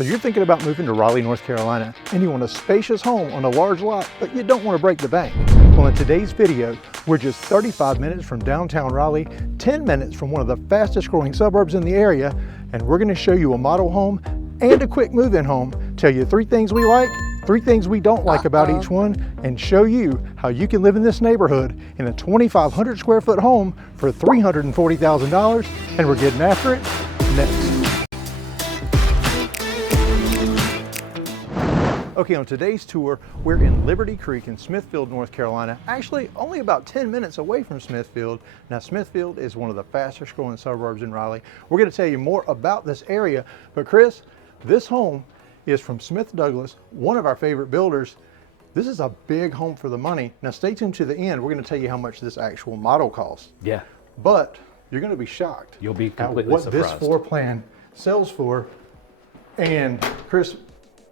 So you're thinking about moving to Raleigh, North Carolina, and you want a spacious home on a large lot, but you don't want to break the bank. Well, in today's video, we're just 35 minutes from downtown Raleigh, 10 minutes from one of the fastest growing suburbs in the area, and we're going to show you a model home and a quick move-in home, tell you 3 things we like, 3 things we don't like about each one, and show you how you can live in this neighborhood in a 2,500 square foot home for $340,000, and we're getting after it next. Okay, on today's tour, we're in Liberty Creek in Smithfield, North Carolina. Actually, only about 10 minutes away from Smithfield. Now, Smithfield is one of the fastest growing suburbs in Raleigh. We're gonna tell you more about this area, but Chris, this home is from Smith Douglas, one of our favorite builders. This is a big home for the money. Now, stay tuned to the end. We're gonna tell you how much this actual model costs. Yeah. But you're gonna be shocked. You'll be completely what surprised. This floor plan sells for. And Chris,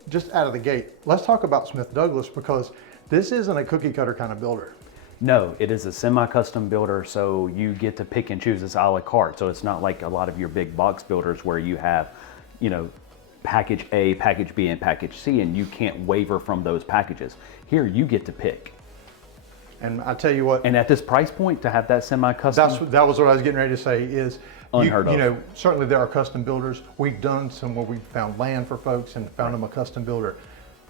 just out of the gate, let's talk about Smith Douglas, because this isn't a cookie cutter kind of builder. No, it is a semi-custom builder, so you get to pick and choose. It's a la carte, so it's not like a lot of your big box builders where you have, you know, package A, package B, and package C, and you can't waver from those packages. Here, you get to pick. And I tell you what, and at this price point, to have that semi-custom, that was what I was getting ready to say is, unheard of. You know, certainly there are custom builders. We've done some where we found land for folks and found them a custom builder.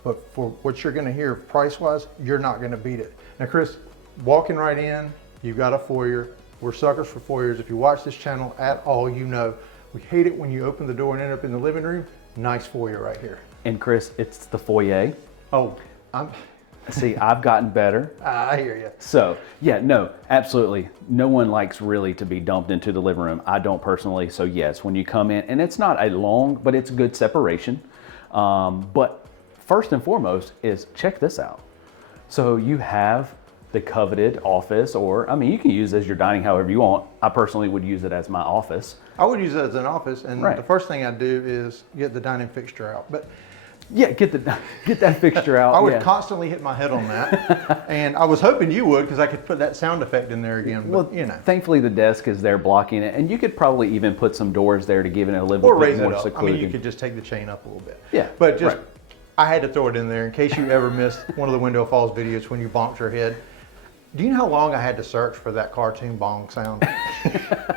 But for what you're gonna hear price-wise, you're not gonna beat it. Now, Chris, walking right in, you've got a foyer. We're suckers for foyers. If you watch this channel at all, you know we hate it when you open the door and end up in the living room. Nice foyer right here. And Chris, it's the foyer. Oh, See, I've gotten better. I hear you. So, yeah, no, absolutely. No one likes really to be dumped into the living room. I don't personally. So yes, when you come in, and it's not a long, but it's good separation. But first and foremost is check this out. So you have the coveted office, or I mean, you can use it as your dining however you want. I personally would use it as my office. I would use it as an office, and right. The first thing I do is get the dining fixture out. But yeah, get that fixture out. I would constantly hit my head on that, and I was hoping you would, because I could put that sound effect in there again. But, well, you know, thankfully the desk is there blocking it, and you could probably even put some doors there to give it a little or bit raise more it up. secluded. I mean, you could just take the chain up a little bit. Yeah, but just right. I had to throw it in there in case you ever missed one of the window falls videos when you bonked your head. Do you know how long I had to search for that cartoon bong sound?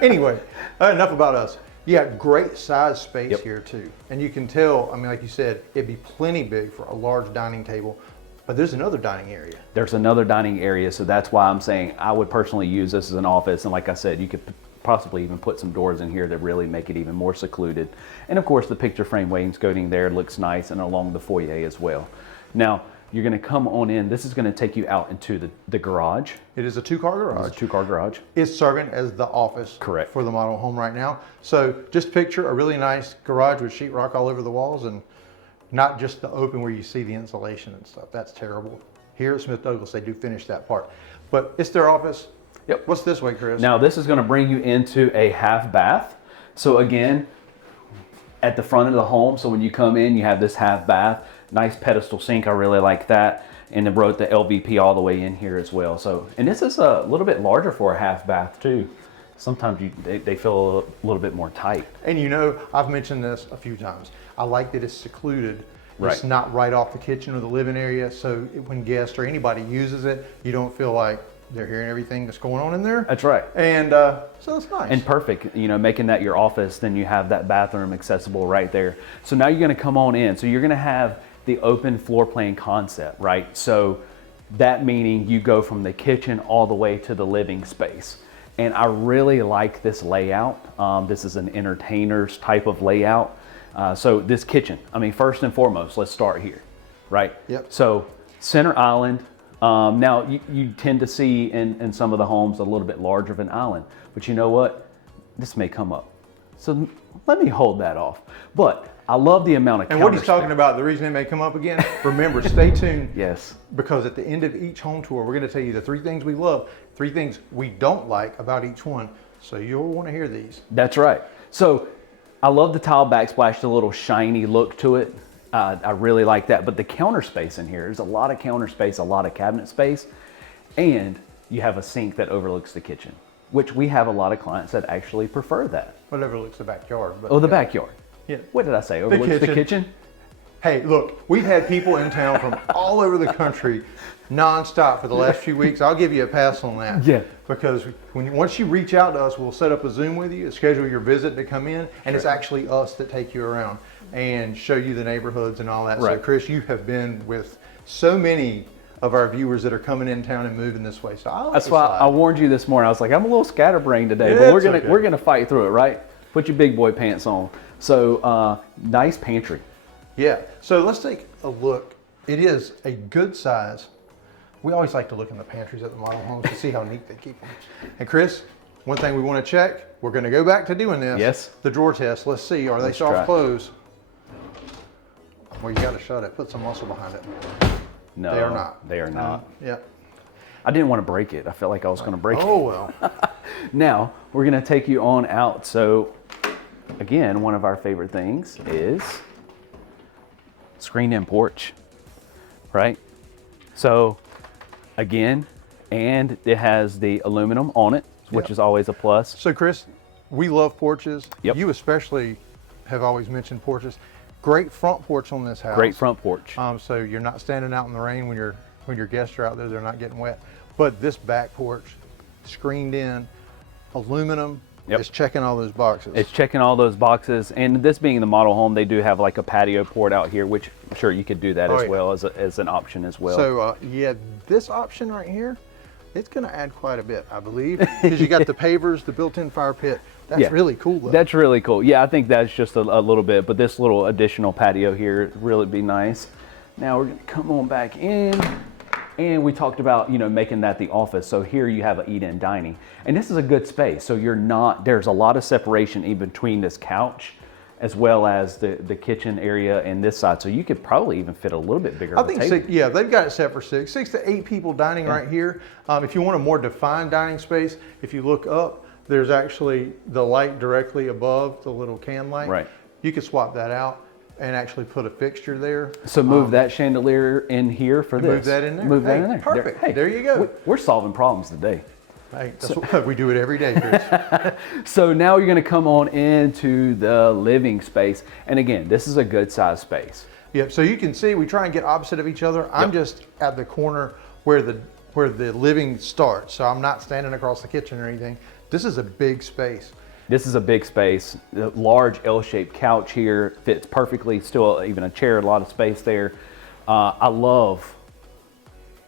Anyway, enough about us. Yeah, great size space here too. And you can tell, I mean, like you said, it'd be plenty big for a large dining table, but there's another dining area. There's another dining area, so that's why I'm saying I would personally use this as an office. And like I said, you could possibly even put some doors in here that really make it even more secluded. And of course, the picture frame wainscoting there looks nice, and along the foyer as well. Now, you're gonna come on in. This is gonna take you out into the garage. It is a 2-car garage. It's a 2-car garage. It's serving as the office Correct. For the model home right now. So just picture a really nice garage with sheetrock all over the walls, and not just the open where you see the insulation and stuff. That's terrible. Here at Smith Douglas, they do finish that part. But it's their office. Yep. What's this way, Chris? Now this is gonna bring you into a half bath. So again, at the front of the home, so when you come in, you have this half bath. Nice pedestal sink, I really like that. And they wrote the LVP all the way in here as well. So, and this is a little bit larger for a half bath too. Sometimes they feel a little bit more tight. And you know, I've mentioned this a few times. I like that it's secluded. Right. It's not right off the kitchen or the living area. So when guests or anybody uses it, you don't feel like they're hearing everything that's going on in there. That's right. And so it's nice. And perfect, you know, making that your office, then you have that bathroom accessible right there. So now you're gonna come on in. So you're gonna have the open floor plan concept, right? So that meaning you go from the kitchen all the way to the living space. And I really like this layout. This is an entertainer's type of layout. So this kitchen, I mean, first and foremost, let's start here, right? Yep. So center island. Now you tend to see in some of the homes a little bit larger of an island, but you know what? This may come up. So let me hold that off. But I love the amount of And what he's talking about, the reason it may come up again, remember, stay tuned. Yes. Because at the end of each home tour, we're going to tell you the 3 things we love, 3 things we don't like about each one. So you'll want to hear these. That's right. So I love the tile backsplash, the little shiny look to it. I really like that. But the counter space in here, there's a lot of counter space, a lot of cabinet space, and you have a sink that overlooks the kitchen, which we have a lot of clients that actually prefer that. Well, overlooks the backyard. But Oh, the backyard. Yeah. What did I say? Overlooks the kitchen? Hey, look, we've had people in town from all over the country nonstop for the last few weeks. I'll give you a pass on that. Yeah. Because once you reach out to us, we'll set up a Zoom with you, schedule your visit to come in, and it's actually us that take you around and show you the neighborhoods and all that. Right. So, Chris, you have been with so many of our viewers that are coming in town and moving this way. So that's why I warned you this morning. I was like, I'm a little scatterbrained today, Yeah, but it's we're gonna fight through it, right? Put your big boy pants on. So nice pantry. Yeah. So let's take a look. It is a good size. We always like to look in the pantries at the model homes to see how neat they keep them. And Chris, one thing we want to check, we're going to go back to doing this. Yes. The drawer test. Let's see, are they soft close? Well, you got to shut it. Put some muscle behind it. No, they are not. They are not. Yeah. I didn't want to break it. I felt like I was going to break it. Oh, well. Now, we're going to take you on out. So, again, one of our favorite things is screened-in porch, right? So, again, and it has the aluminum on it, which is always a plus. So, Chris, we love porches. Yep. You especially have always mentioned porches. Great front porch on this house. Great front porch. So you're not standing out in the rain when your guests are out there, they're not getting wet. But this back porch, screened in, aluminum, is checking all those boxes. It's checking all those boxes. And this being the model home, they do have like a patio port out here, which sure you could do that as well as an option as well. So yeah, this option right here, it's going to add quite a bit, I believe, because you got the pavers, the built-in fire pit. That's really cool, though. That's really cool. Yeah, I think that's just a little bit, but this little additional patio here would really be nice. Now we're going to come on back in, and we talked about, making that the office. So here you have an eat-in dining, and this is a good space. So there's a lot of separation in between this couch as well as the kitchen area and this side. So you could probably even fit a little bit bigger I think table. they've got it set for 6 to 8 people dining right here. If you want a more defined dining space, if you look up, there's actually the light directly above the little can light. Right. You could swap that out and actually put a fixture there. So move that chandelier in here for this. Move that in there. Move that in there. Perfect. There you go. We're solving problems today. Hey, that's what we do it every day, Chris. So now you're going to come on into the living space. And again, this is a good size space. Yep. So you can see we try and get opposite of each other. I'm just at the corner where the living starts. So I'm not standing across the kitchen or anything. This is a big space. This is a big space. The large L-shaped couch here fits perfectly. Still even a chair, a lot of space there. I love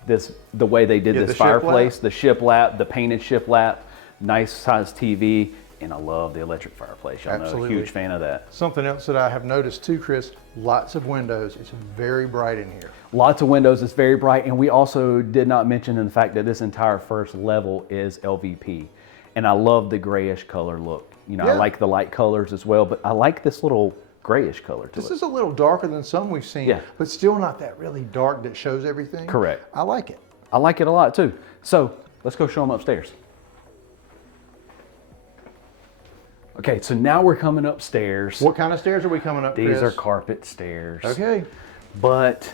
the way they did this fireplace, the shiplap, the painted shiplap, nice size TV, and I love the electric fireplace. Y'all know, a huge fan of that. Something else that I have noticed too, Chris, lots of windows. It's very bright in here. Lots of windows, it's very bright, and we also did not mention the fact that this entire first level is LVP. And I love the grayish color look. I like the light colors as well, but I like this little grayish color to it. This is a little darker than some we've seen, but still not that really dark that shows everything. Correct. I like it. I like it a lot too. So let's go show them upstairs. Okay, so now we're coming upstairs. What kind of stairs are we coming up, These Chris? are carpet stairs. Okay. But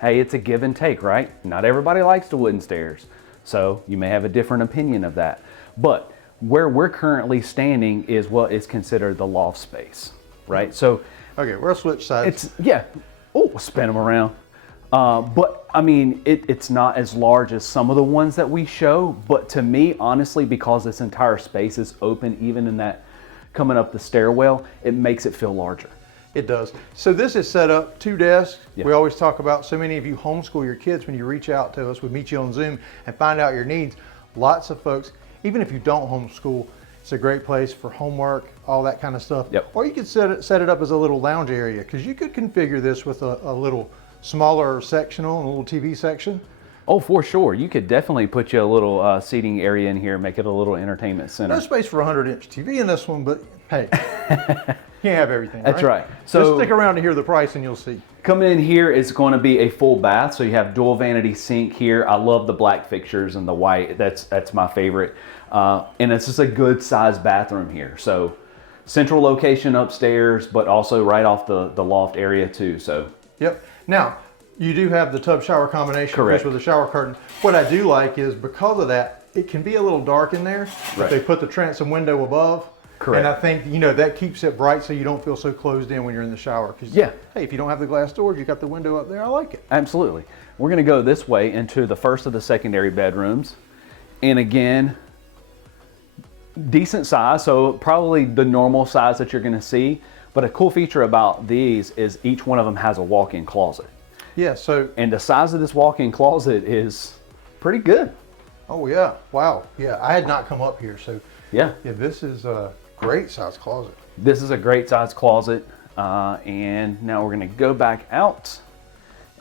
hey, it's a give and take, right? Not everybody likes the wooden stairs. So you may have a different opinion of that. But where we're currently standing is what is considered the loft space, right? So okay, we'll switch sides. We'll spin them around. But I mean, it's not as large as some of the ones that we show, but to me, honestly, because this entire space is open, even in that coming up the stairwell, it makes it feel larger. It does. So this is set up 2 desks. We always talk about, so many of you homeschool your kids. When you reach out to us, we meet you on Zoom and find out your needs. Lots of folks, even if you don't homeschool, it's a great place for homework, all that kind of stuff. Or you could set it up as a little lounge area, because you could configure this with a little smaller sectional and a little TV section. Oh, for sure. You could definitely put you a little seating area in here, make it a little entertainment center. No space for a 100-inch TV in this one, but hey, you can't have everything. That's right. So just stick around to hear the price and you'll see. Coming in here is going to be a full bath. So you have dual vanity sink here. I love the black fixtures and the white. That's my favorite. And it's just a good sized bathroom here. So central location upstairs, but also right off the loft area too. So yep. Now, you do have the tub shower combination. Correct. With the shower curtain. What I do like is, because of that, it can be a little dark in there. If they put the transom window above, Correct. And I think, you know, that keeps it bright so you don't feel so closed in when you're in the shower. Because, Yeah. hey, if you don't have the glass doors, you got the window up there. I like it. Absolutely. We're going to go this way into the first of the secondary bedrooms. And again, decent size, so probably the normal size that you're going to see. But a cool feature about these is each one of them has a walk-in closet. Yeah, so. And the size of this walk-in closet is pretty good. Oh, yeah. Wow. Yeah, I had not come up here. So, Yeah. yeah, this is a great size closet. This is a great size closet. And now we're going to go back out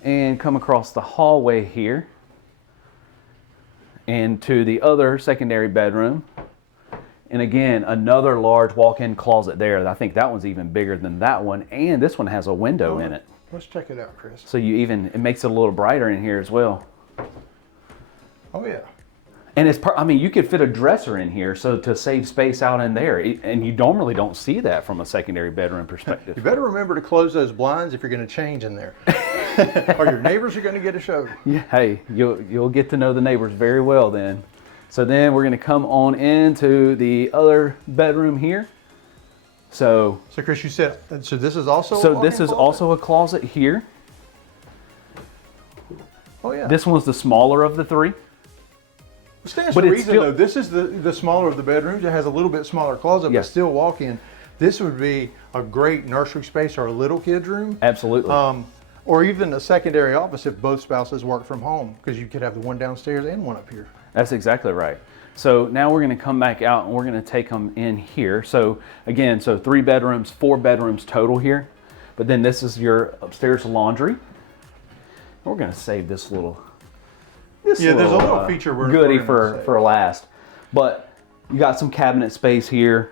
and come across the hallway here and to the other secondary bedroom. And again, another large walk-in closet there. I think that one's even bigger than that one. And this one has a window in it. Let's check it out, Chris. So it makes it a little brighter in here as well. Oh, yeah. And I mean, you could fit a dresser in here so to save space out in there. And you normally don't see that from a secondary bedroom perspective. You better remember to close those blinds if you're going to change in there. Or your neighbors are going to get a show. Yeah, hey, you'll get to know the neighbors very well then. So then we're going to come on into the other bedroom here. So Chris, you said, so this is also So this is also a closet here. Oh, yeah. This one's the smaller of the three. Stands But to it's reason, still- though. This is the smaller of the bedrooms. It has a little bit smaller closet, Yeah. but still walk-in. This would be a great nursery space or a little kid's room. Absolutely. Or even a secondary office if both spouses work from home, because you could have the one downstairs and one up here. That's exactly right. So now we're going to come back out and we're going to take them in here. So again, 3 bedrooms, 4 bedrooms total here. But then this is your upstairs laundry. We're going to save this little There's a little feature we're goodie gonna save. for last. But you got some cabinet space here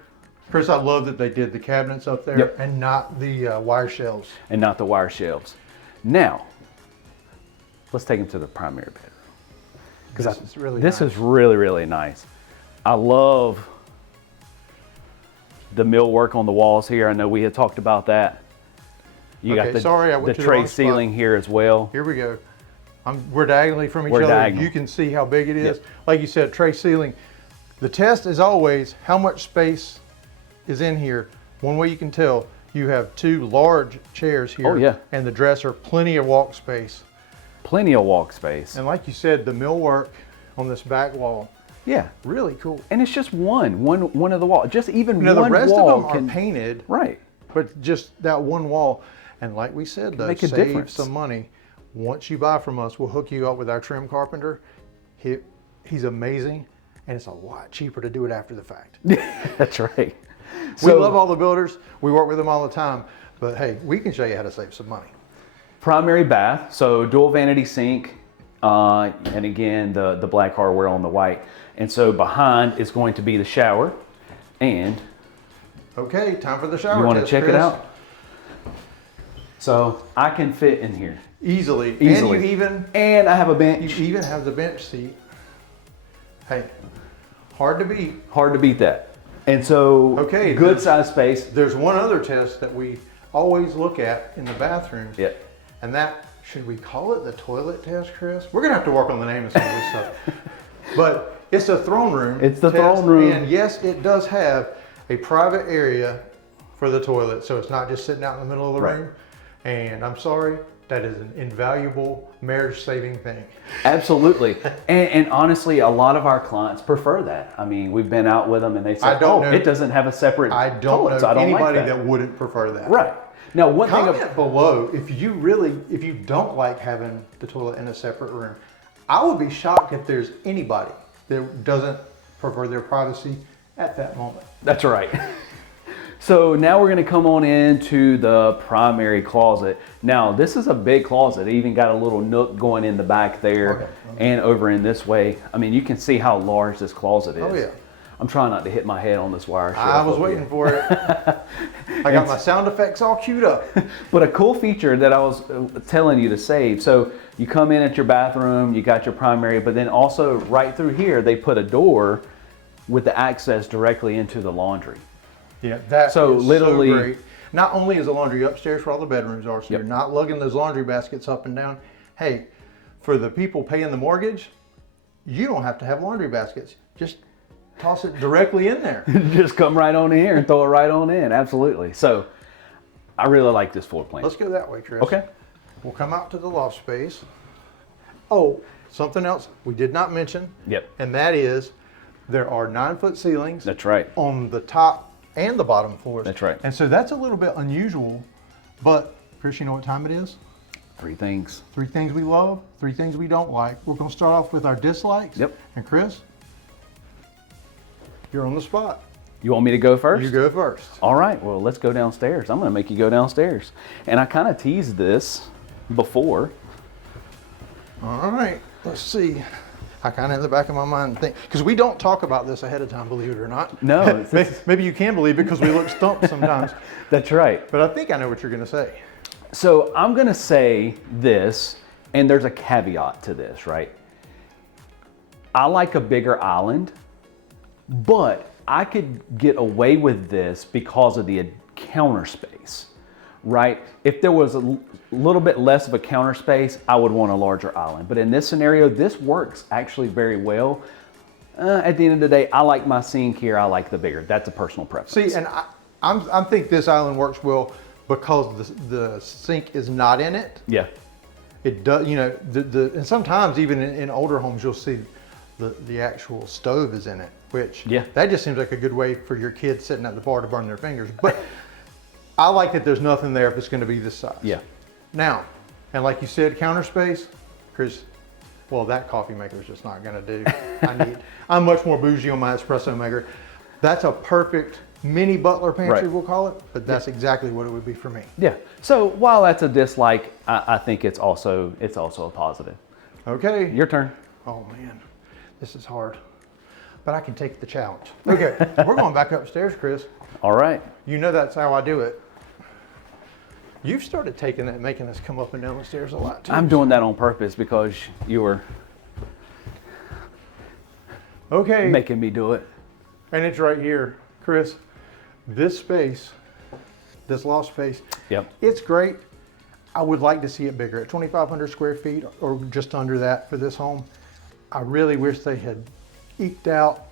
Chris, I love that they did the cabinets up there Yep. and not the wire shelves. and not the wire shelves. Now, let's take them to the primary bedroom. This is really This nice. is really, really nice. I love the millwork on the walls here. I know we had talked about that. You Okay, got sorry, I the went to the tray wrong spot. ceiling here as well. Here we go. We're diagonally from each We're other. diagonal. You can see how big it is. Yep. Like you said, tray ceiling. The test is always how much space is in here. One way you can tell, you have 2 large chairs here. Oh, yeah. And the dresser, plenty of walk space. Plenty of walk space. And like you said, the millwork on this back wall, Yeah. really cool. And it's just one of the wall. Just even Now, one the rest wall of them are painted, Right. but just that one wall. And like we said, though, Make a save difference. some money. Once you buy from us, we'll hook you up with our trim carpenter. He's amazing, and it's a lot cheaper to do it after the fact. That's right. We love all the builders. We work with them all the time. But hey, we can show you how to save some money. Primary bath, so dual vanity sink, and again, the black hardware on the white. And so behind is going to be the shower. And Okay, time for the shower. you want to test, check it Chris. out? So I can fit in here. Easily. Easily. And I have a bench. You even have the bench seat. Hey, hard to beat. Hard to beat that. And so Okay, good size space. There's one other test that we always look at in the bathroom. Yep. And that, should we call it the toilet test, Chris? We're gonna have to work on the name of some of this stuff. But it's a throne room. It's the test, throne room. And yes, it does have a private area for the toilet. So it's not just sitting out in the middle of the Right. room. And I'm sorry, that is an invaluable marriage-saving thing. Absolutely. And honestly, a lot of our clients prefer that. I mean, we've been out with them and they say, I don't know. it doesn't have a separate I don't toilet, know so I don't anybody like that wouldn't prefer that. Right. Now, one thing Comment below if you don't like having the toilet in a separate room. I would be shocked if there's anybody that doesn't prefer their privacy at that moment. That's right. So now we're going to come on into the primary closet. Now, this is a big closet. It even got a little nook going in the back there. Okay. And over in this way. I mean, you can see how large this closet is. Oh, yeah. I'm trying not to hit my head on this wire. I was waiting for it. I got my sound effects all queued up. But a cool feature that I was telling you to save. So you come in at your bathroom, you got your primary, but then also right through here, they put a door with the access directly into the laundry. Yeah, that's So literally- so great. Not only is the laundry upstairs where all the bedrooms are, so Yep. you're not lugging those laundry baskets up and down. Hey, for the people paying the mortgage, you don't have to have laundry baskets. Just toss it directly in there. Just come right on in here and throw it right on in. Absolutely. So I really like this floor plan. Let's go that way, Chris. Okay. We'll come out to the loft space. Oh, something else we did not mention. Yep. And that is there are 9-foot ceilings. That's right. On the top and the bottom floors. That's right. And so that's a little bit unusual, but Chris, you know what time it is? 3 things. 3 things we love, 3 things we don't like. We're going to start off with our dislikes. Yep. And Chris, you're on the spot. You want me to go first? You go first. All right. Well, let's go downstairs. I'm going to make you go downstairs. And I kind of teased this before. All right. Let's see. I kind of in the back of my mind think, because we don't talk about this ahead of time, believe it or not. No. Maybe you can believe it because we look stumped sometimes. That's right. But I think I know what you're going to say. So I'm going to say this, and there's a caveat to this, right? I like a bigger island, but I could get away with this because of the counter space, right? If there was a little bit less of a counter space, I would want a larger island. But in this scenario, this works actually very well. At the end of the day, I like my sink here. I like the bigger. That's a personal preference. See, and I think this island works well because the sink is not in it. Yeah. It does, you know, and sometimes even in older homes, you'll see the actual stove is in it, which that just seems like a good way for your kids sitting at the bar to burn their fingers. But I like that there's nothing there if it's going to be this size. Yeah. Now, and like you said, counter space, Chris, well, that coffee maker is just not going to do. I'm much more bougie on my espresso maker. That's a perfect mini butler pantry, we'll call it, but that's exactly what it would be for me. Yeah. So while that's a dislike, I think it's also a positive. Okay. Your turn. Oh man, this is hard, but I can take the challenge. Okay, we're going back upstairs, Chris. All right. You know that's how I do it. You've started taking that, making us come up and down the stairs a lot too. I'm doing that on purpose because you were making me do it. And it's right here, Chris. This space, this loft space, it's great. I would like to see it bigger at 2,500 square feet or just under that for this home. I really wish they had eked out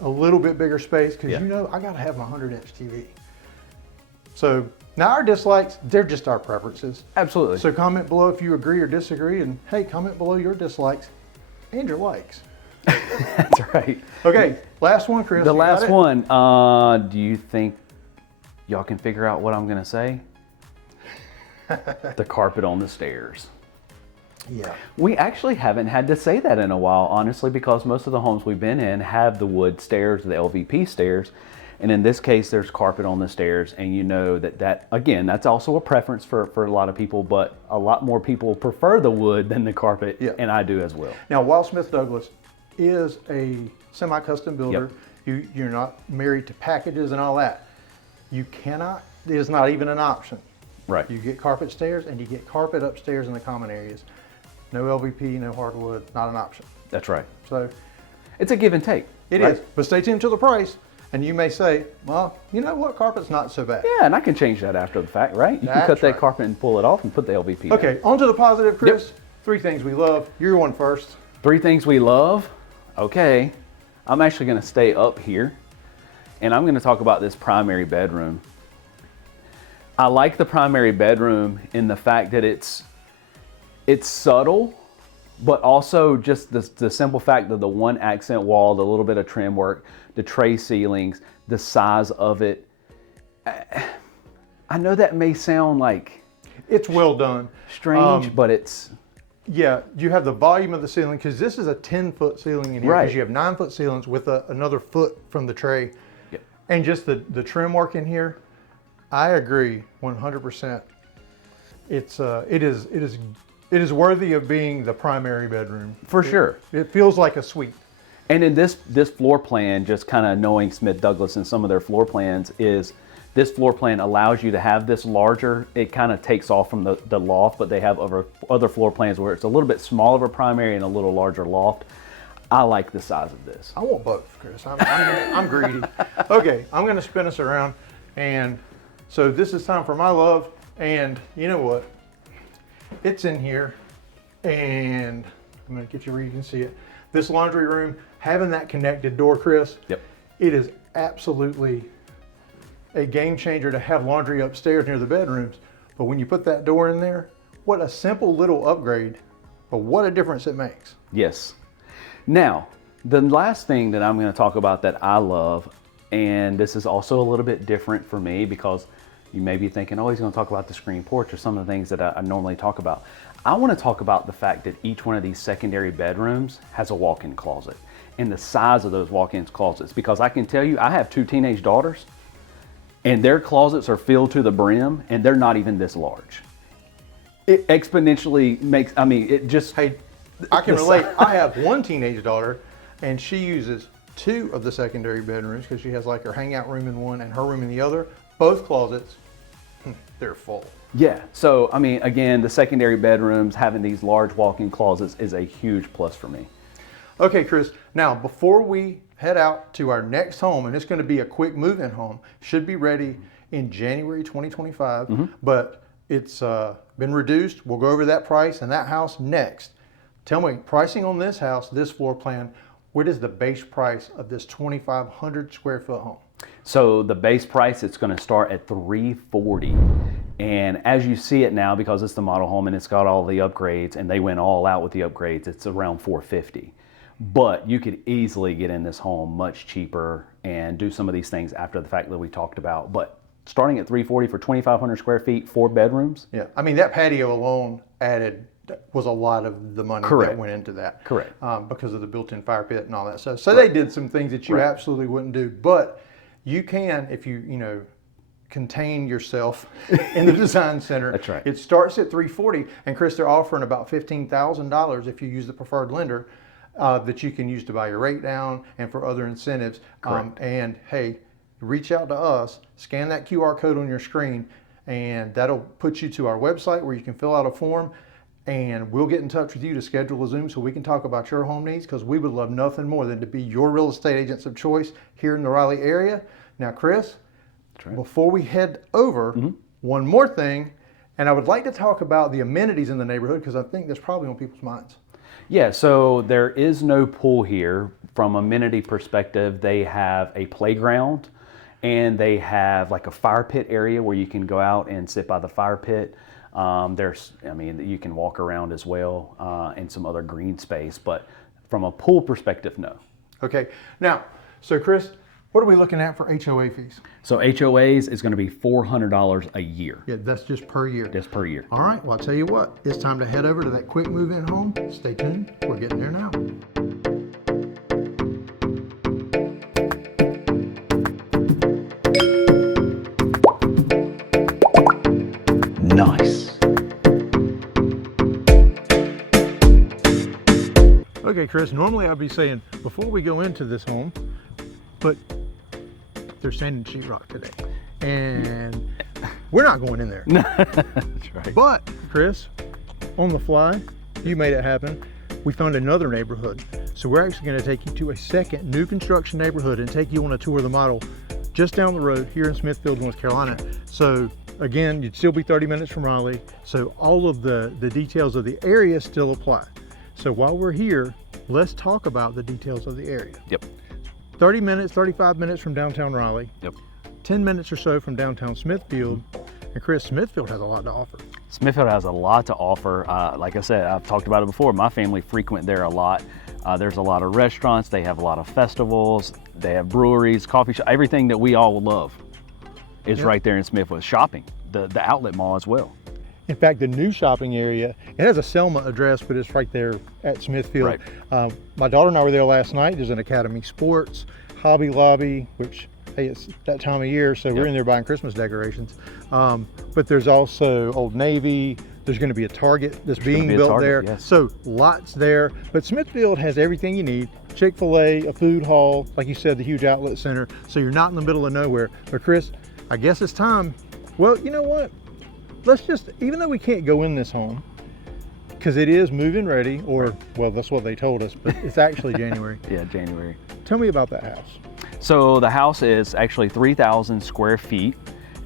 a little bit bigger space because you know I got to have my 100-inch TV. So now our dislikes, they're just our preferences. Absolutely. So comment below if you agree or disagree, and hey, comment below your dislikes and your likes. That's right. Okay, last one, Chris. The last one. Do you think y'all can figure out what I'm going to say? The carpet on the stairs. Yeah. We actually haven't had to say that in a while, honestly, because most of the homes we've been in have the wood stairs, the LVP stairs. And in this case, there's carpet on the stairs. And you know that again, that's also a preference for a lot of people, but a lot more people prefer the wood than the carpet. And I do as well. Now, while Smith Douglas is a semi-custom builder, you're not married to packages and all that. You cannot, it is not even an option. Right. You get carpet stairs and you get carpet upstairs in the common areas. No LVP, no hardwood, not an option. That's right. So it's a give and take. It is, but stay tuned to the price. And you may say, well, you know what, carpet's not so bad. Yeah, and I can change that after the fact, right? You can cut that carpet and pull it off and put the LVP Okay, on to the positive, Chris. 3 things we love. You're one first. 3 things we love. Okay, I'm actually going to stay up here, and I'm going to talk about this primary bedroom. I like the primary bedroom in the fact that it's subtle, but also just the simple fact that the one accent wall, the little bit of trim work, the tray ceilings, the size of it. I know that may sound like it's well done, strange, but it's you have the volume of the ceiling because this is a 10-foot ceiling in here because you have 9-foot ceilings with another foot from the tray, and just the trim work in here. I agree 100%. It is worthy of being the primary bedroom. For sure. It feels like a suite. And in this floor plan, just kind of knowing Smith Douglas and some of their floor plans, is this floor plan allows you to have this larger. It kind of takes off from the loft, but they have other floor plans where it's a little bit smaller of a primary and a little larger loft. I like the size of this. I want both, Chris. I'm greedy. Okay, I'm going to spin us around. And so this is time for my love. And you know what? It's in here. And I'm going to get you where you can see it. This laundry room, having that connected door, Chris, Yep. it is absolutely a game changer to have laundry upstairs near the bedrooms. But when you put that door in there, what a simple little upgrade, but what a difference it makes. Yes. Now, the last thing that I'm going to talk about that I love, and this is also a little bit different for me because you may be thinking, oh, he's going to talk about the screen porch or some of the things that I normally talk about. I want to talk about the fact that each one of these secondary bedrooms has a walk-in closet and the size of those walk-in closets, because I can tell you, I have 2 teenage daughters and their closets are filled to the brim and they're not even this large. It exponentially makes, I mean, it just... Hey, I can relate. I have 1 teenage daughter and she uses 2 of the secondary bedrooms because she has like her hangout room in one and her room in the other. Both closets, they're full. Yeah, so I mean, again, the secondary bedrooms, having these large walk-in closets is a huge plus for me. Okay, Chris, now before we head out to our next home, and it's going to be a quick move-in home, should be ready in January 2025, but it's been reduced. We'll go over that price and that house next. Tell me, pricing on this house, this floor plan, what is the base price of this 2,500 square foot home? So the base price, it's going to start at $340. And as you see it now, because it's the model home and it's got all the upgrades and they went all out with the upgrades, it's around $450. But you could easily get in this home much cheaper and do some of these things after the fact that we talked about. But starting at $340 for 2,500 square feet, 4 bedrooms. Yeah, I mean, that patio alone was a lot of the money that went into that. Correct. Because of the built-in fire pit and all that stuff. So they did some things that you absolutely wouldn't do. But you can, if you contain yourself in the design center. That's right. It starts at $340, and Chris, they're offering about $15,000 if you use the preferred lender that you can use to buy your rate down and for other incentives. And hey, reach out to us, scan that QR code on your screen, and that'll put you to our website where you can fill out a form, and we'll get in touch with you to schedule a Zoom so we can talk about your home needs, because we would love nothing more than to be your real estate agents of choice here in the Raleigh area. Now, Chris, before we head over, one more thing, and I would like to talk about the amenities in the neighborhood because I think that's probably on people's minds. Yeah, so there is no pool here. From amenity perspective, they have a playground and they have like a fire pit area where you can go out and sit by the fire pit. You can walk around as well and some other green space, but from a pool perspective, no. Okay, now, so Chris, what are we looking at for HOA fees? So HOAs is going to be $400 a year. Yeah, that's just per year. Just per year. All right, well, I'll tell you what, it's time to head over to that quick move-in home. Stay tuned, we're getting there now. Nice. Okay, Chris, normally I'd be saying, before we go into this home, but they're sanding sheetrock today, and we're not going in there. That's right. But, Chris, on the fly, you made it happen. We found another neighborhood. So we're actually going to take you to a second new construction neighborhood and take you on a tour of the model just down the road here in Smithfield, North Carolina. So again, you'd still be 30 minutes from Raleigh. So all of the details of the area still apply. So while we're here, let's talk about the details of the area. Yep. 30 minutes, 35 minutes from downtown Raleigh. Yep. 10 minutes or so from downtown Smithfield. And Chris, Smithfield has a lot to offer. Smithfield has a lot to offer. Like I said, I've talked about it before. My family frequent there a lot. There's a lot of restaurants. They have a lot of festivals. They have breweries, coffee shops. Everything that we all love is right there in Smithfield. Shopping, the outlet mall as well. In fact, the new shopping area, it has a Selma address, but it's right there at Smithfield. Right. My daughter and I were there last night. There's an Academy Sports, Hobby Lobby, which, hey, it's that time of year, so we're in there buying Christmas decorations. But there's also Old Navy. There's going to be a Target that's being built there. Yes. So lots there. But Smithfield has everything you need. Chick-fil-A, a food hall, like you said, the huge outlet center. So you're not in the middle of nowhere. But Chris, I guess it's time. Well, you know what? Let's just, even though we can't go in this home, because it is move-in ready, or, well, that's what they told us, but it's actually January. Yeah, January. Tell me about that house. So the house is actually 3,000 square feet,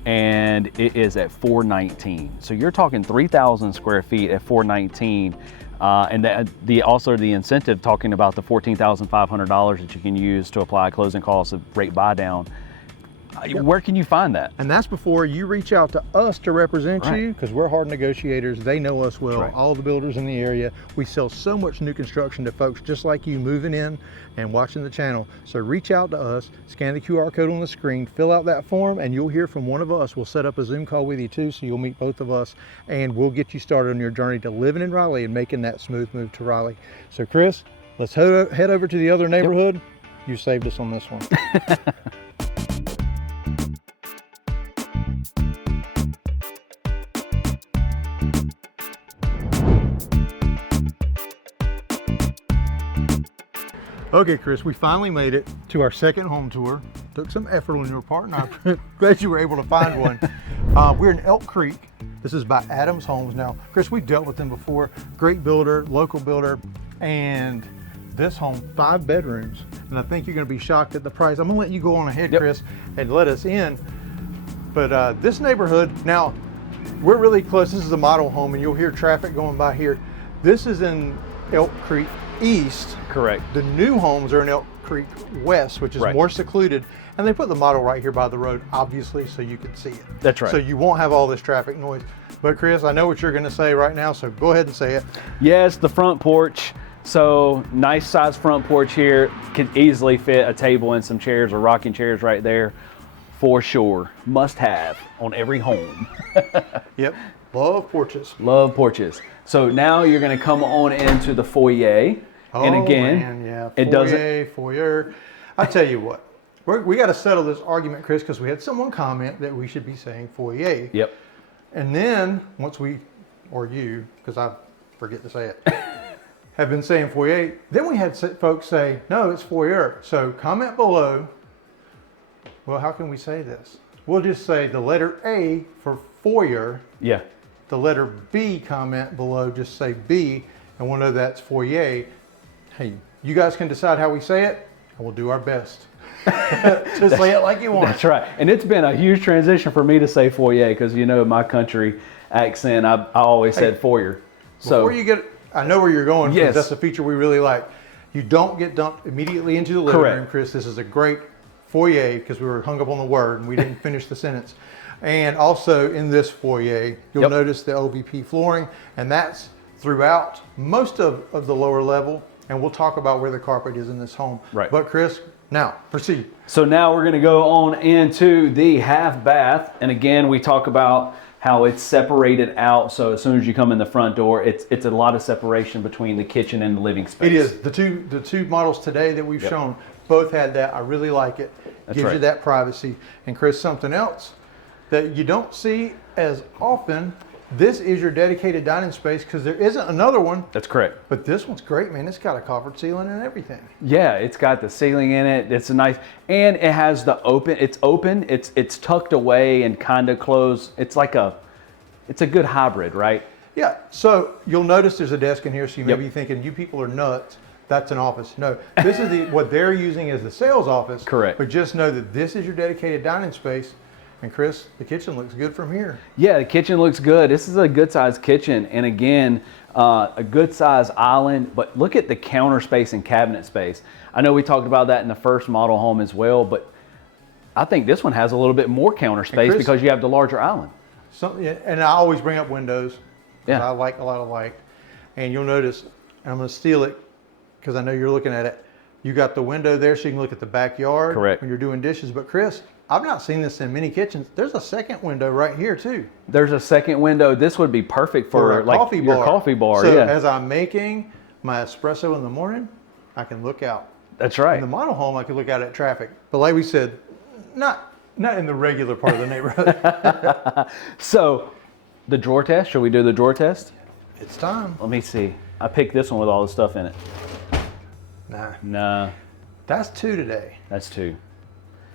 and it is at $419. So you're talking 3,000 square feet at $419. And also the incentive, talking about the $14,500 that you can use to apply closing costs of rate buy down. Yep. Where can you find that? And that's before you reach out to us to represent Right. you, because we're hard negotiators. They know us well. Right. All the builders in the area. We sell so much new construction to folks just like you moving in and watching the channel. So reach out to us, scan the QR code on the screen, fill out that form, and you'll hear from one of us. We'll set up a Zoom call with you too, so you'll meet both of us, and we'll get you started on your journey to living in Raleigh and making that smooth move to Raleigh. So Chris, let's head over to the other neighborhood. Yep. You saved us on this one. Okay, Chris, we finally made it to our second home tour. Took some effort on your part, and I'm glad you were able to find one. We're in Elk Creek. This is by Adams Homes. Now, Chris, we've dealt with them before. Great builder, local builder, and this home, 5 bedrooms. And I think you're gonna be shocked at the price. I'm gonna let you go on ahead, Yep. Chris, and let us in. But this neighborhood, now, we're really close. This is a model home, and you'll hear traffic going by here. This is in Elk Creek East. Correct. The new homes are in Elk Creek West, which is Right. more secluded. And they put the model right here by the road, obviously, so you can see it. That's right. So you won't have all this traffic noise. But Chris, I know what you're gonna say right now, so go ahead and say it. Yes, the front porch. So nice size front porch here. Could easily fit a table and some chairs or rocking chairs right there, for sure. Must have on every home. Yep, love porches. Love porches. So now you're gonna come on into the foyer. And again, man, yeah. it doesn't. Foyer. I tell you what, we got to settle this argument, Chris, because we had someone comment that we should be saying foyer. Yep. And then once we, or you, because I forget to say it, have been saying foyer, then we had folks say, no, it's foyer. So comment below, well, how can we say this? We'll just say the letter A for foyer. Yeah. The letter B comment below, just say B, and we'll know that's foyer. Hey, you guys can decide how we say it, and we'll do our best to say it like you want. That's right. And it's been a huge transition for me to say foyer, because you know my country accent, I always said foyer. So before you get, I know where you're going, because Yes. that's a feature we really like. You don't get dumped immediately into the living Correct. room, Chris. This is a great foyer, because we were hung up on the word and we didn't finish the sentence. And also in this foyer, you'll Yep. notice the OVP flooring, and that's throughout most of the lower level. And we'll talk about where the carpet is in this home. Right. But Chris, now proceed. So now we're gonna go on into the half bath. And again, we talk about how it's separated out. So as soon as you come in the front door, it's a lot of separation between the kitchen and the living space. It is. The two models today that we've Yep. shown both had that. I really like it. That's Gives you right. that privacy. And Chris, something else that you don't see as often, this is your dedicated dining space, because there isn't another one. That's correct. But this one's great, man. It's got a coffered ceiling and everything. Yeah, it's got the ceiling in it. It's a nice, and it has the open. It's open. It's tucked away and kind of closed. It's a good hybrid, right? Yeah. So you'll notice there's a desk in here. So you may Yep. be thinking, you people are nuts. That's an office. No, this is what they're using as the sales office. Correct. But just know that this is your dedicated dining space. And Chris, the kitchen looks good from here. Yeah, the kitchen looks good. This is a good sized kitchen, and again, a good sized island. But look at the counter space and cabinet space. I know we talked about that in the first model home as well, but I think this one has a little bit more counter space Chris, because you have the larger island. And I always bring up windows, because Yeah. I like a lot of light. And you'll notice, and I'm going to steal it because I know you're looking at it. You got the window there so you can look at the backyard. Correct. When you're doing dishes. But Chris, I've not seen this in many kitchens. There's a second window right here too. There's a second window. This would be perfect for a like coffee your bar. coffee bar. So Yeah, as I'm making my espresso in the morning, I can look out. that's In right. the model home, I can look out at traffic. But like we said, not in the regular part of the neighborhood. So, the drawer test. Should we do the drawer test? It's time. Let me see. I picked this one with all the stuff in it. Nah, Nah, that's 2 today. that's 2.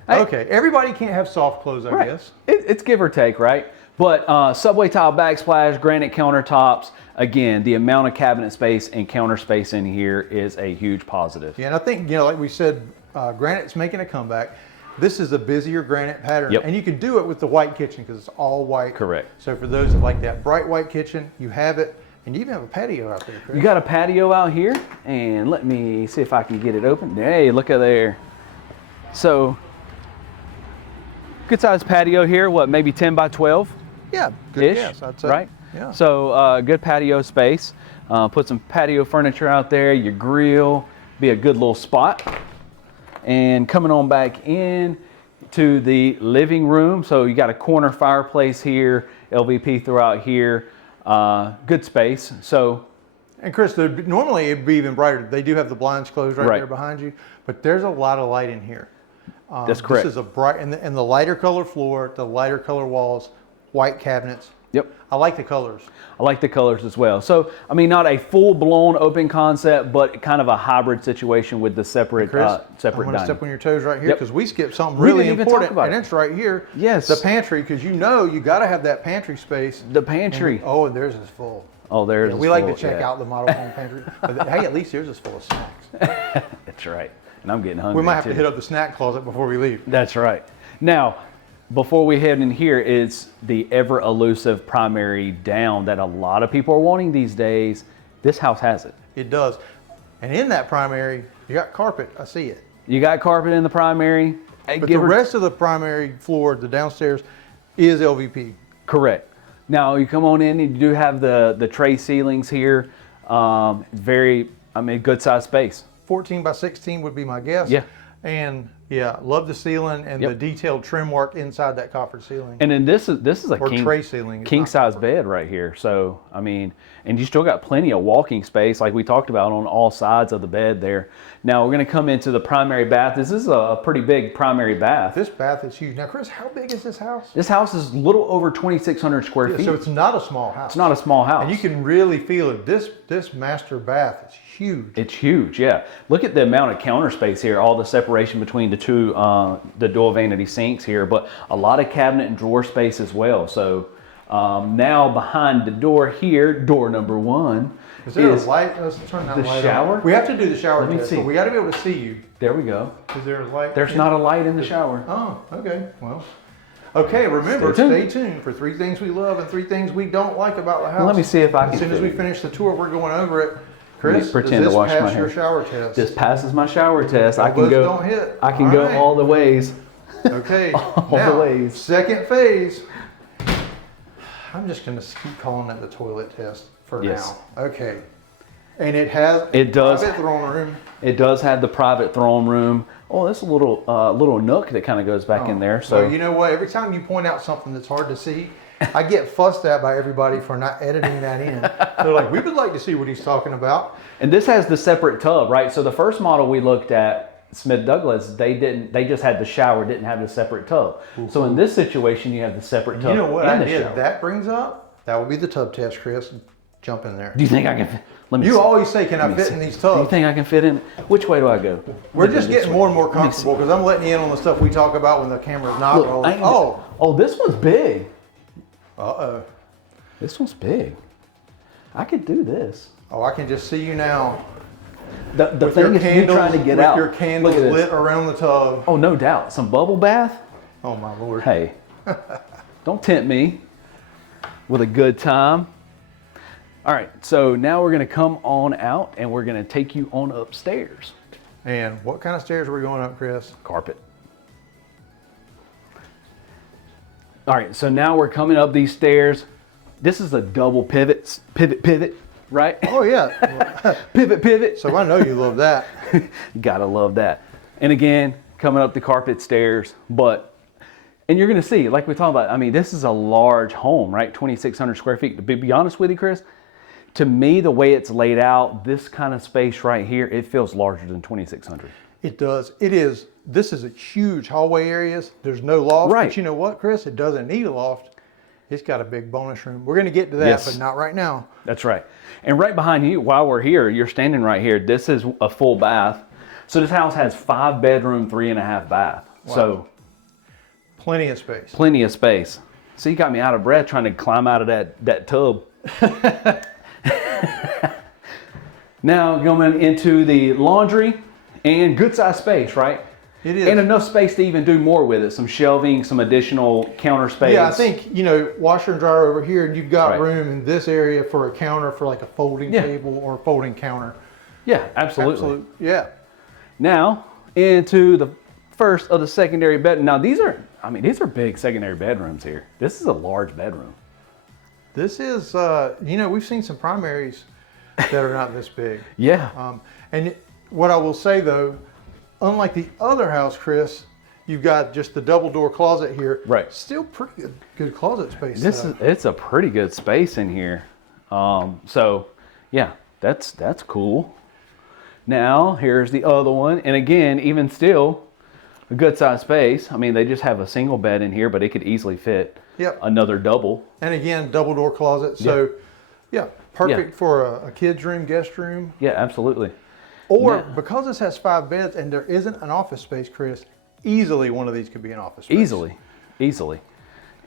Hey. Okay, everybody can't have soft clothes, I guess. It's give or take, right? But subway tile backsplash, granite countertops. Again, the amount of cabinet space and counter space in here is a huge positive. Yeah, and I think, like we said, granite's making a comeback. This is a busier granite pattern. Yep. And you can do it with the white kitchen because it's all white. Correct. So for those that like that bright white kitchen, you have it. And you even have a patio out there, Chris. You got a patio out here, and let me see if I can get it open. Hey, look at there. So, good sized patio here, what, maybe 10 by 12? Yeah, good guess, I'd say. Right? Yeah. So, good patio space. Put some patio furniture out there, your grill, be a good little spot. And coming on back in to the living room. So you got a corner fireplace here, LVP throughout here, good space. So, and Chris, normally it'd be even brighter. They do have the blinds closed right there behind you, but there's a lot of light in here. That's correct. This is a bright, and the lighter color floor, the lighter color walls, white cabinets. Yep. I like the colors. I like the colors as well. So, I mean, not a full-blown open concept, but kind of a hybrid situation with the separate Chris, separate I'm going to dining. step on your toes right here Yep. because we skipped something We really didn't even important, talk about and it. it's right here. Yes. The pantry, because you got to have that pantry space. The pantry. And theirs is full. Oh, there's. We like to check out the model home pantry, but hey, at least yours is full of snacks. That's right. And I'm getting hungry. We might have too. to hit up the snack closet before we leave. That's right. Now, before we head in here, it's the ever elusive primary down that a lot of people are wanting these days. This house has it. It does. And in that primary, you got carpet. I see it. You got carpet in the primary. But the rest of the primary floor, the downstairs, is LVP. Correct. Now you come on in and you do have the tray ceilings here. Good size space. 14 by 16 would be my guess. Yeah. And yeah, love the ceiling and the detailed trim work inside that coffered ceiling. And then this is a tray ceiling. king size bed right here. So, I mean, and you still got plenty of walking space like we talked about on all sides of the bed there. Now we're going to come into the primary bath. This is a pretty big primary bath. This bath is huge. Now, Chris, how big is this house? This house is a little over 2,600 square feet. So it's not a small house. It's not a small house. And you can really feel it. This master bath is huge. It's huge, yeah. Look at the amount of counter space here, all the separation between the two, the dual vanity sinks here, but a lot of cabinet and drawer space as well. So now behind the door here, door number one, is there a light? Let's turn that light on. The shower? We have to do the shower Let me test, see. but we got to be able to see you. There we go. Is there a light? There's not a light in the shower. Oh, okay. Well, okay. Remember, stay tuned for 3 things we love and 3 things we don't like about the house. Well, let me see if I can. As soon as we finish the tour, we're going over it. Chris, pretend does to wash this my pass your hair. shower test? This passes my shower test. I can Elbows go. don't hit. I can All go right. all the ways. Okay. All now, the ways. second phase. I'm just going to keep calling it the toilet test for Yes. now. Okay. And it has It does. private throne room. It does have the private throne room. Oh, that's a little nook that kind of goes back in there. So Well, you know what? Every time you point out something that's hard to see, I get fussed at by everybody for not editing that in. They're like, we would like to see what he's talking about. And this has the separate tub, right? So the first model we looked at, Smith Douglas, they just had the shower, didn't have the separate tub. So in this situation, you have the separate tub. You know what and the idea shower. that brings up? That would be the tub test, Chris. Jump in there. Do you think I can? Let me. You see. always say, can I fit in these Do you tubs? think I can fit in? Which way do I go? We're just This getting way. more and more Let me see. comfortable because I'm letting you in on the stuff we talk about when the camera's not Look, rolling. oh, this one's big. Uh-oh. This one's big. I could do this. Oh, I can just see you now. The With thing your is, you trying to get with out. your candles Look at this. lit around the tub. Oh, no doubt. Some bubble bath. Oh, my Lord. Hey, don't tempt me with a good time. All right, so now we're gonna come on out and we're gonna take you on upstairs. And what kind of stairs are we going up, Chris? Carpet. All right, so now we're coming up these stairs. This is a double pivot, right? Oh, yeah. Pivot. So I know you love that. You gotta love that. And again, coming up the carpet stairs, and you're gonna see, like we talked about, I mean, this is a large home, right? 2,600 square feet. To be honest with you, Chris, to me, the way it's laid out, this kind of space right here, it feels larger than 2,600. It does. It is. This is a huge hallway areas. There's no loft. Right. But you know what, Chris? It doesn't need a loft. It's got a big bonus room. We're going to get to that, Yes. but not right now. That's right. And right behind you, while we're here, you're standing right here. This is a full bath. So this house has 5 bedroom, 3.5 bath. Wow. So Plenty of space. plenty of space. So you got me out of breath trying to climb out of that tub. Now going into the laundry and good size space, right? It is. And enough space to even do more with it. Some shelving, some additional counter space. Yeah, I think, washer and dryer over here, and you've got Right. room in this area for a counter for like a folding Yeah. table or a folding counter. Yeah, absolutely. Yeah. Now, into the first of the secondary bed. Now, these are big secondary bedrooms here. This is a large bedroom. This is, we've seen some primaries that are not this big. Yeah. And what I will say though, unlike the other house, Chris, you've got just the double door closet here. Right. Still pretty good closet space. It's a pretty good space in here. So yeah, that's cool. Now here's the other one, and again, even still, a good size space. I mean, they just have a single bed in here, but it could easily fit another double. And again, double door closet. So yeah, perfect for a kid's room, guest room. Yeah, absolutely. Or because this has 5 beds and there isn't an office space, Chris, easily one of these could be an office space. Easily.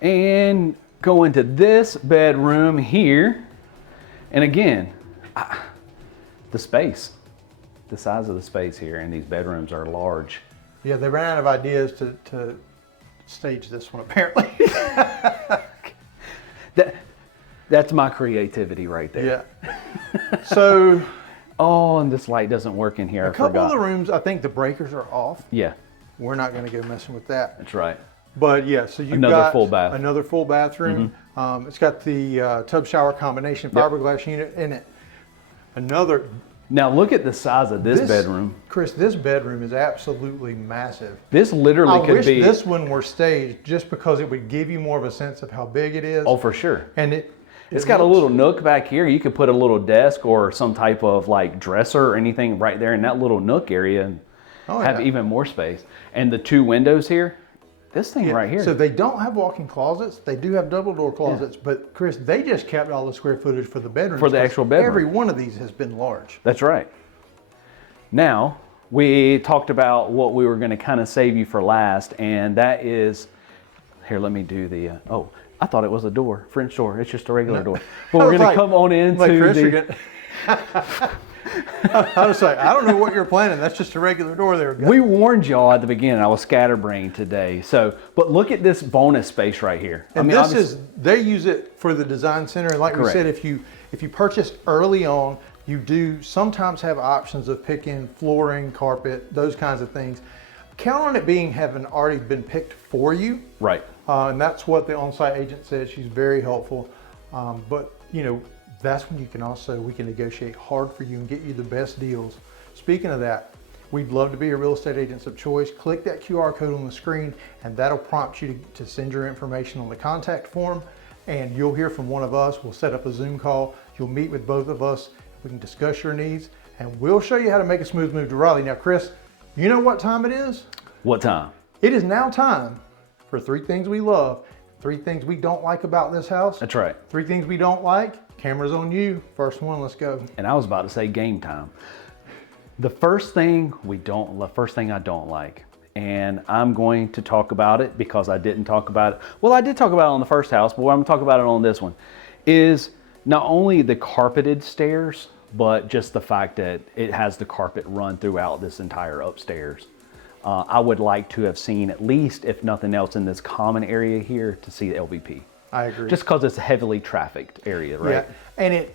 And go into this bedroom here. And again, the space, the size of the space here in these bedrooms are large. Yeah, they ran out of ideas to stage this one, apparently. That's my creativity right there. Yeah. So, oh, and this light doesn't work in here. a couple of the rooms, I think the breakers are off. Yeah. We're not going to go messing with that. That's right. But yeah, so you've Another got full bath. another full bathroom. It's got the tub shower combination fiberglass unit in it. Now look at the size of this bedroom. Chris, this bedroom is absolutely massive. This literally I could wish be. this one were staged just because it would give you more of a sense of how big it is. Oh, for sure. And it's got a little nook back here. You could put a little desk or some type of like dresser or anything right there in that little nook area and have even more space. And the 2 windows here, this thing right here. So they don't have walk-in closets. They do have double door closets, but Chris, they just kept all the square footage for the bedrooms. For the actual bedroom. Every one of these has been large. That's right. Now, we talked about what we were going to kind of save you for last, and that is, here, let me do the, I thought it was a door, French door. It's just a regular door. But we're going to come on into Chris, I was like, I don't know what you're planning. That's just a regular door there. We warned y'all at the beginning. I was scatterbrained today. But look at this bonus space right here. And they use it for the design center. And like we said, if you purchase early on, you do sometimes have options of picking flooring, carpet, those kinds of things. Count on it having already been picked for you. Right. And that's what the on-site agent said. She's very helpful. But that's when we can negotiate hard for you and get you the best deals. Speaking of that, we'd love to be your real estate agents of choice. Click that QR code on the screen and that'll prompt you to send your information on the contact form, and you'll hear from one of us. We'll set up a Zoom call. You'll meet with both of us. We can discuss your needs and we'll show you how to make a smooth move to Raleigh. Now, Chris, you know what time it is? What time? It is now time for 3 things we love, 3 things we don't like about this house. That's right. 3 things we don't like. Camera's on you. First one, let's go. And I was about to say game time. The first thing I don't like, and I'm going to talk about it because I didn't talk about it. Well, I did talk about it on the first house, but I'm going to talk about it on this one, is not only the carpeted stairs, but just the fact that it has the carpet run throughout this entire upstairs. I would like to have seen, at least, if nothing else, in this common area here, to see the LVP. I agree. Just because it's a heavily trafficked area, right? Yeah, and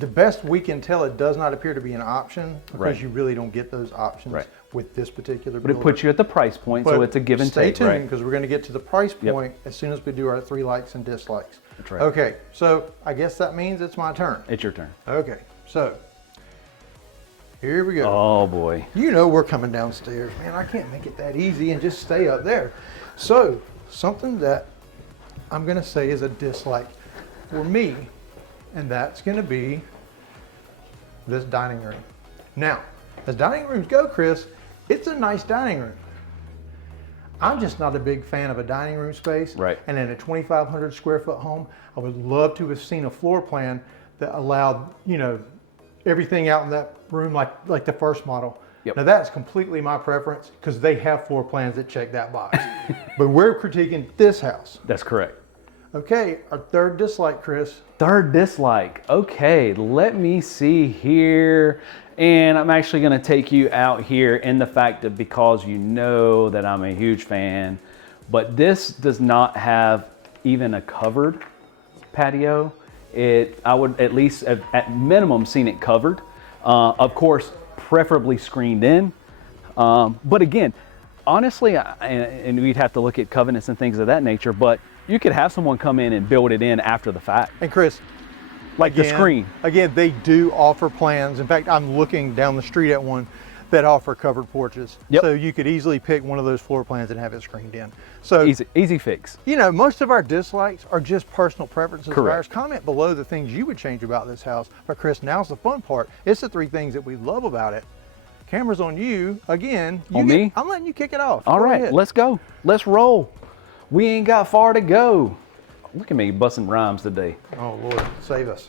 the best we can tell, it does not appear to be an option because you really don't get those options with this particular builder. But it puts you at the price point, so it's a give and take, Stay tuned because we're going to get to the price point as soon as we do our 3 likes and dislikes. That's right. Okay, so I guess that means it's my turn. It's your turn. Okay, so here we go. Oh boy. We're coming downstairs. Man, I can't make it that easy and just stay up there. So something that I'm going to say is a dislike for me, and that's going to be this dining room. Now, as dining rooms go, Chris, it's a nice dining room. I'm just not a big fan of a dining room space. Right. And in a 2,500 square foot home, I would love to have seen a floor plan that allowed, everything out in that room like the first model. Yep. Now that's completely my preference because they have floor plans that check that box. But we're critiquing this house. That's correct. Okay, our third dislike, Chris. Third dislike. Okay, let me see here. And I'm actually gonna take you out here in the fact that because you know that I'm a huge fan, but this does not have even a covered patio. I would at least at minimum seen it covered. Of course, preferably screened in. But again, honestly, and we'd have to look at covenants and things of that nature, but you could have someone come in and build it in after the fact. And Chris, Like again, the screen. Again, they do offer plans. In fact, I'm looking down the street at one that offer covered porches. Yep. So you could easily pick one of those floor plans and have it screened in. So Easy fix. you know, most of our dislikes are just personal preferences of Correct. ours. Comment below the things you would change about this house. But Chris, now's the fun part. It's the 3 things that we love about it. Camera's on you. Again, Me? I'm letting you kick it off. All Go right, ahead. let's go. Let's roll. We ain't got far to go. Look at me busting rhymes today. Oh Lord, save us.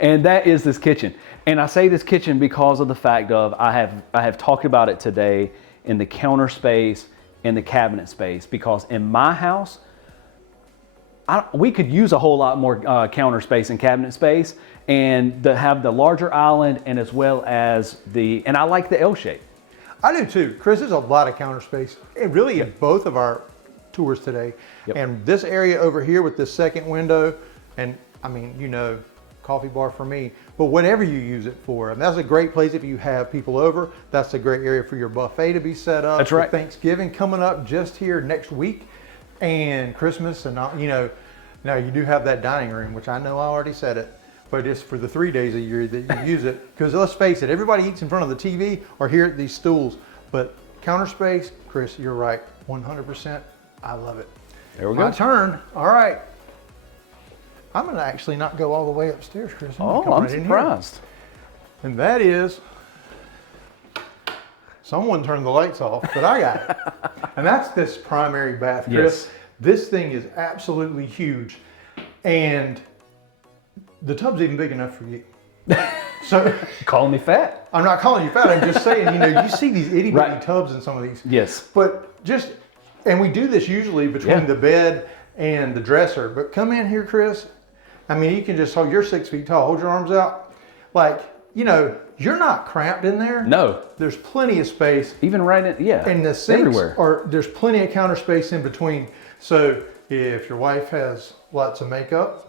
And that is this kitchen. And I say this kitchen because of the fact of I have talked about it today in the counter space and the cabinet space, because in my house, we could use a whole lot more counter space and cabinet space, and to have the larger island, and as well as and I like the L shape. I do too. Chris, there's a lot of counter space, and really in both of our tours today. Yep. And this area over here with this second window, and I mean, you know, coffee bar for me, but whatever you use it for. And that's a great place if you have people over. That's a great area for your buffet to be set up. That's right. With Thanksgiving coming up just here next week, and Christmas, and you know, now you do have that dining room, which I know I already said it, but it's for the 3 days a year that you use it. Because let's face it, everybody eats in front of the TV or here at these stools. But counter space, Chris, you're right, 100%. I love it. There we My go. turn. All right. I'm gonna actually not go all the way upstairs, Chris. Oh, come I'm right in here. surprised. And that is, someone turned the lights off, but I got it. And that's this primary bath, Chris. Yes. This thing is absolutely huge. And the tub's even big enough for you. So Calling me fat. I'm not calling you fat, I'm just saying, you know, you see these itty bitty Right. tubs in some of these. Yes. But and we do this usually between the bed and the dresser, but come in here, Chris. I mean, you can just hold, you're 6 feet tall, hold your arms out. Like, you know, you're not cramped in there. No. There's plenty of space. Even right in, yeah. And the sinks everywhere. there's plenty of counter space in between. So if your wife has lots of makeup,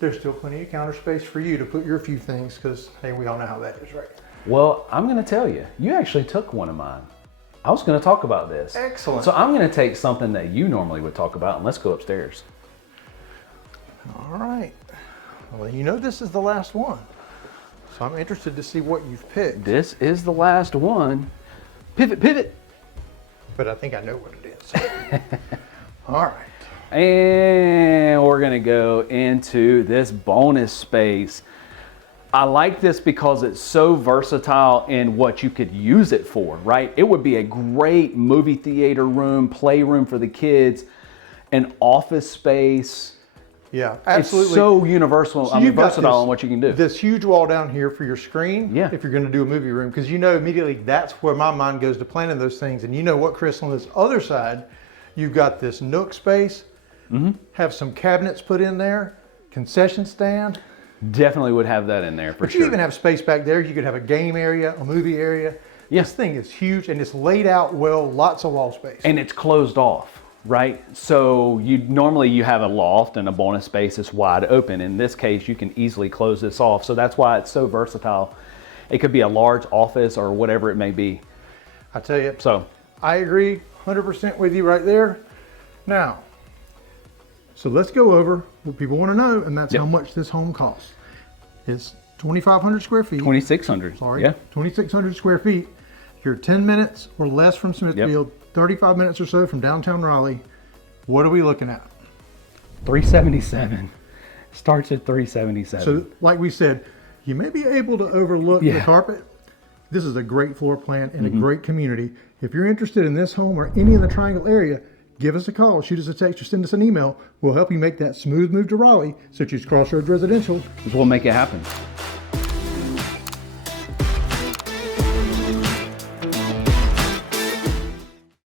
there's still plenty of counter space for you to put your few things, because hey, we all know how that is, right? Well, I'm going to tell you, you actually took one of mine. I was going to talk about this. Excellent. So I'm going to take something that you normally would talk about, and let's go upstairs. All right. Well, you know this is the last one. So I'm interested to see what you've picked. This is the last one. Pivot. But I think I know what it is. All right. And we're going to go into this bonus space. I like this because it's so versatile in what you could use it for, right? It would be a great movie theater room, playroom for the kids, an office space. Yeah, absolutely. It's so universal. So I mean, you've got versatile in what you can do. This huge wall down here for your screen. Yeah. If you're going to do a movie room, because you know immediately that's where my mind goes to planning those things. And you know what, Chris, on this other side, you've got this nook space. Mm-hmm. Have some cabinets put in there, concession stand. Definitely would have that in there for But sure. you even have space back there. You could have a game area, a movie area. Yeah. This thing is huge and it's laid out well, lots of wall space. And it's closed off, right? So normally you have a loft and a bonus space that's wide open. In this case, you can easily close this off. So that's why it's so versatile. It could be a large office or whatever it may be. I tell you, So I agree 100% with you right there. Now, so let's go over what people want to know, and that's Yep. how much this home costs. It's 2,500 square feet. 2,600. Sorry, Yeah. 2,600 square feet. You're 10 minutes or less from Smithfield, 35 minutes or so from downtown Raleigh. What are we looking at? 377. Starts at 377. So like we said, you may be able to overlook the carpet. This is a great floor plan in a great community. If you're interested in this home or any in the Triangle area, give us a call, shoot us a text, or send us an email. We'll help you make that smooth move to Raleigh, so choose Crossroads Residential. We'll make it happen.